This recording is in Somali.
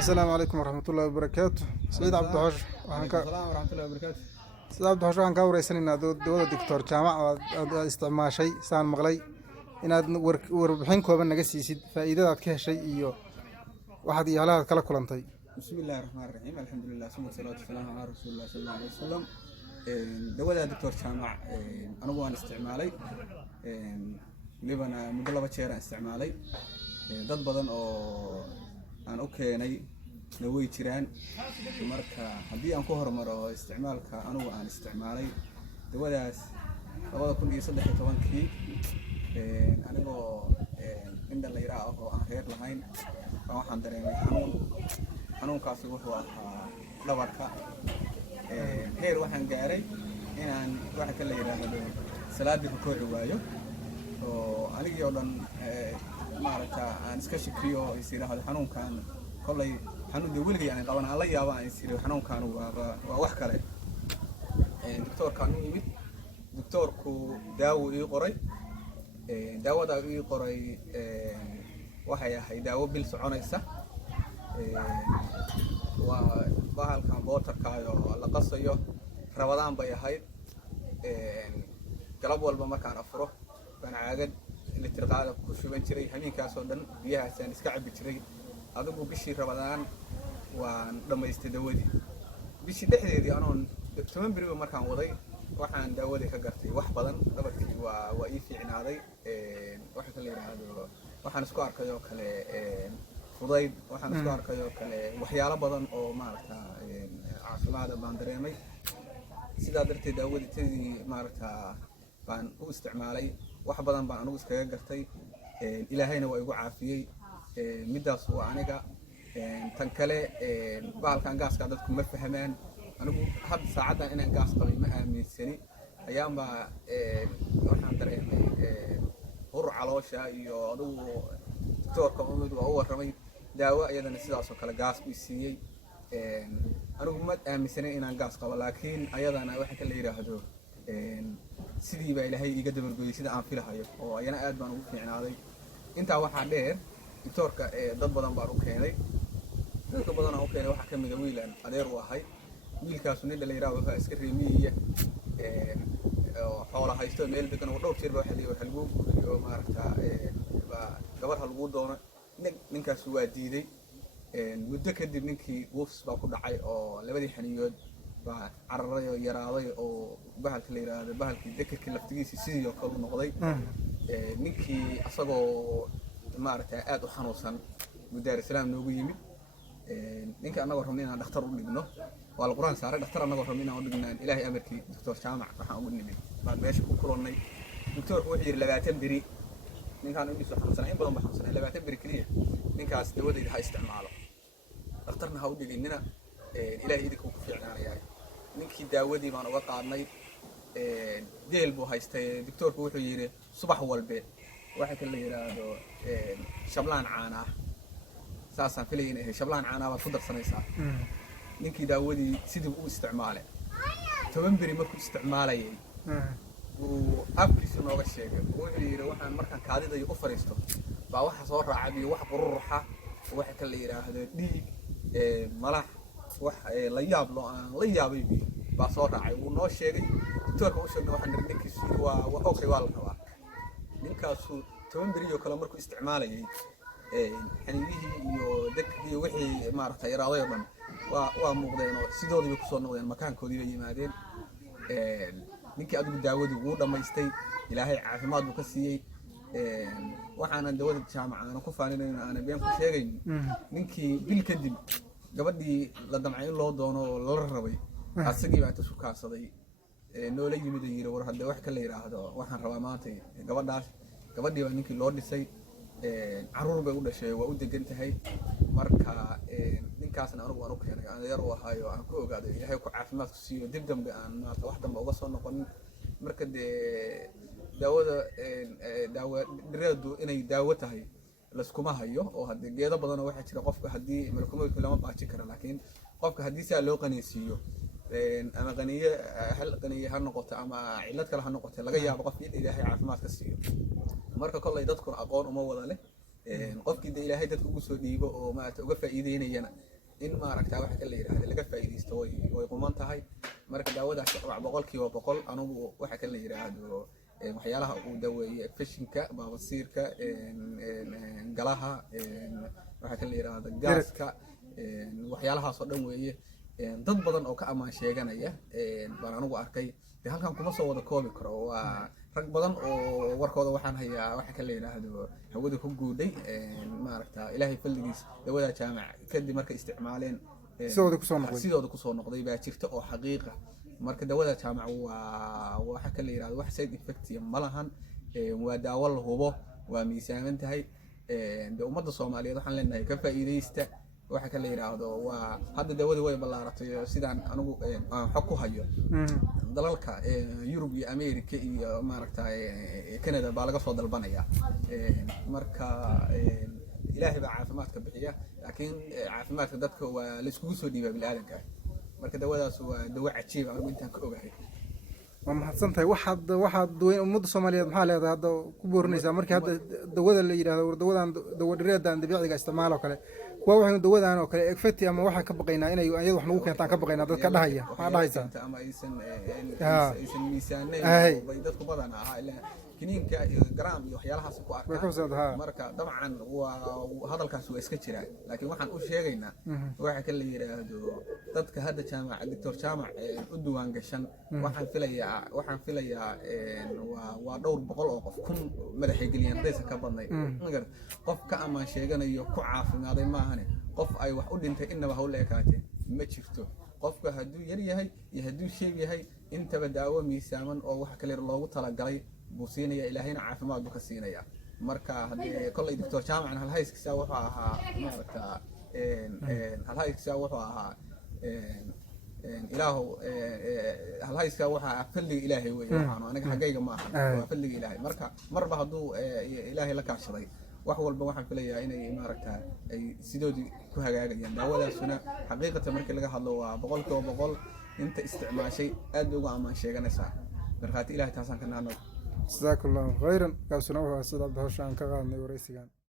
السلام عليكم ورحمة الله وبركاته. سيد عبد الحوش وعليكم السلام ورحمة الله وبركاته. سيد عبد الحوش waxaan ka wareysanayna dawada doctor jaamac oo isticmaashay saan maqlay inaad warbixin kooban naga siisid faa'iidada aad ka heshay iyo waxaad iyo halaad kala kulantay. بسم الله الرحمن الرحيم الحمد لله ثم الصلاة والسلام على رسول الله صلى الله عليه وسلم. دawada doctor jaamac anigu waan isticmaalay libana muddo laba jeer aan isticmaalay dad badan oo aan u keenay way jiraan marka haddii aan ku hormaro isticmaalka anigu aan isticmaalay dawadaas 2013 anigoo indha la yiraahdo oo aan reer lahayn waxaan dareemay xanuunkaasi wuxuu ahaa dhabarka heer waxaan gaaray inaan waxa kale yiraahdo salaadii ku kooci waayo oo anigii oo dhan maarata aan iska shakriyo isiraahdo xanuunkan kollay xanuun weligii aan qaban la yaabo aan isiriyo xanuunkan waa wax kale doctorkan yimid doctorku daawo ii qoray daawada ii qoray waxay ahayd daawo bil soconaysa waa bahalkan bootarkaayo la qasayo rabadaan bay ahayd galab walba markaan afuro baan caagad litir qaada ku shuban jiray habeenkaas oo dhan biyahaasaan iska cabbi jiray adigu bishii rabadaan waan dhamaystay dawadii bishii dhexdeedii anoon 10 beri markaan waday waxaan daawadii ka gartay wax badan dhabarkii waa ii fiicnaaday waxa kale yiraahdo waxaan isku arkay oo kale fudayd waxaan isku arkay oo kale waxyaalo badan oo maaragta caafimaad baan dareemay sidaa darteed daawadii maaragta baan u isticmaalay wax badan baan anigu iskaga gartay ilaahayna waa igu caafiyay midaas waa aniga tan kale bahalkan gaaska dadku ma fahmaan anigu had saacadan inaan gaas qabay ma aaminsani ayaanba waxaan dareemay hur caloosha iyo adigu doctorka umid waa u warramay daawo ayadana sidaas oo kale gaas u siiyay anigu ma aaminsanay inaan gaas qabo laakiin ayadana waxa kale yiraahdo sidii baa ilaahay iga dabargooyay sida aan filahayo oo ayana aad baan ugu fiicnaaday intaa waxaa dheer doctorka dad badan baan u keenay dadka badan oo u keenay waxa kamid ah wiilan adeer u ahay wiilkaas nin la yiraahdo waxa iska reemiye xoolo haysto meel degan oo dhowr jeer waxa leeyahay halgu iyo maaragta gabar halgu doono ninkaas waa diiday muddo kadib ninkii wuufs baa ku dhacay oo labadii xaniyood baa cararay oo yaraaday oo bahalka la yiraahdo bahalkii dekerkii laftigiisa sidii oo kale noqday ninkii asagoo maaragta aad u xanuunsan mudaar islaam noogu yimid ninka anagoo rabnay inaan dhakhtar u dhigno waa la quraan saaray dhakhtar anagoo rabnay inaan u dhignaan ilaahay amarkii doctor jaamac waxaan ugu nimid baan meesha ku kulannay doctorku wuxuu yiri 20 beri ninkaan u dhiso xanuunsan in badan baa xanuunsan 20 beri kaliya ninkaas dawadayda ha isticmaalo dhakhtarna ha u dhiginina ilaahay idinku ku fiicnaanaya ninkii daawadii baan uga qaadnay geel buu haystay doctorku wuxuu yiri subax walba waxa kale la yiraahdo shablaan caana saasaan filayn inay shablaan caana baad ku darsanaysaa ninkii daawadii sidii uu isticmaalay 10 beri markuu isticmaalayay uu afkiisu nooga sheegay wuxuu yiri waxaan markaan kaadidayo u fariisto baa waxa soo raacay wax qururuxa waxa kale la yiraahdo dhiig malax wax la yaab loo aan la yaabay baa soo raacay uu noo sheegay doctorka uu sheegay waxaan ninkiisu waa okay waa la rabaa ninkaasu 10 beri oo kale markuu isticmaalayay xaniinihii iyo dadkii wixii maaragta yaraaday oo dhan waa muuqdeen oo sidoodii ku soo noqdeen makaankoodii bay yimaadeen ninkii adigu daawadii wuu dhamaystay ilaahay caafimaad buu ka siiyay waxaan dawada jaamacada ku faaninayna aan been ku sheegayn ninkii bil kadib gabadhii la damcay in loo doono la rabay asagii baa isu kaashaday noola yimid yiri war hadda wax kale yiraahdo waxaan rabaa maanta gabadhii baa ninkii loo dhisay caruur bay u dhashay waa u degan tahay marka ninkaasna anigu waan u keenay aan yar u ahayo aan ku ogaaday ilaahay ku caafimaad ku siiyo dib dambe aan maanta wax dambe uga soo noqon marka daawada dhiradu inay daawo tahay laskuma hayo oo hadii geedo badan waxa jira qofka hadii malkumoodku lama baaji karo laakiin qofka hadii si loo qanaysiiyo ama qaniye ha noqoto ama cilad kale ha noqoto laga yaabo qof ilaahay caafimaad ka siiyo marka kollay dadku aqoon uma wada leh qofkii de ilaahay dadka ugu soo dhiibo oo maaragta uga faa'iideynayana in maaragta waxa kale yiraahdo laga faa'iideysto way quman tahay marka daawadaas waa boqolkiiba boqol anigu waxa kale yiraahdo waxyaalaha uu daweeyay fashinka baabasiirka galaha waxa kale yiraahdo gaaska waxyaalahaas oo dhan weeye dad badan oo ka amaan sheeganaya baan anigu arkay halkan kuma soo wada koobi karo waa rag badan oo warkooda waxaan hayaa waxa kale yiraahdo hawada ku guudhay maaragta ilaahay falligiis dawada jaamac kadib markay isticmaaleen sidooda ku soo noqday baa jirta oo xaqiiqa marka dawada jaamac waa waxa kale yiraahdo wax side effect ma lahan waa daawo la hubo waa miisaaman tahay ummadda Soomaaliyeed waxaan leenahay ka faa'iideysta waxa kale yiraahdo waa hadda dawada way ballaaratay sidaan anigu xog ku hayo dalalka Yurub iyo Ameerika iyo maaragta Canada baa laga soo dalbanaya marka ilaahay baa caafimaadka bixiya laakiin caafimaadka dadka waa la isku soo dhiibaa bil aadanka marka dawadaas waa dawo cajiib ah intaan ka ogahay waa mahadsantahay waxaad ummadda Soomaaliyeed maxaa leedahay hadda ku boorinaysaa markii hadda dawada la yiraahdo dawadan dawo dhireedan dabiiciga isticmaalo kale kuwa waxay dawadan oo kale effect ama waxa ka baqaynaa inay ayadu wax nagu keentaan ka baqaynaa dadka dhahaya ma dhahaysa ama aysan miisaanay bay dadku badan aha ilaa kiniinka iyo gram iyo waxyaalahaas ku arkaa marka dabcan waa hadalkaas waa iska jiraan laakiin waxaan u sheegaynaa waxa kale yiraahdo dadka hadda jaamac doctor jaamac u duwaan gashan waxaan filayaa waa dhowr boqol oo qof kun madaxay geliyaan daysa ka badnay qof ka ama sheeganayo ku caafimaaday maahan qof ay wax u dhintay inaba hawl eekaatay ma jirto qofka hadduu yar yahay iyo hadduu sheeg yahay intaba daawo miisaaman oo wax kale loogu talagalay buu siinaya ilaahayna caafimaad buu ka siinaya marka haddii kolley doctor jaamac halhayskiisa wuxuu ahaa maaragta halhayskiisa wuxuu ahaa ilaahu halhayska waxa falliga ilaahay weeye waxaan aniga xagayga ma aha waa falliga ilaahay marka marba hadduu ilaahay la kaashaday wax walba waxaan filayaa inay maaragta ay sidoodii ku hagaagayaan daawadaasuna xaqiiqatan markii laga hadlo waa boqolkiiba boqol inta isticmaashay aad bay uga amaan sheeganaysaa markaati ilaahay taasaan ka naano جزاك الله خيرا كاسنا وهو سيد عبد الحوش عن كغان ورئيسيان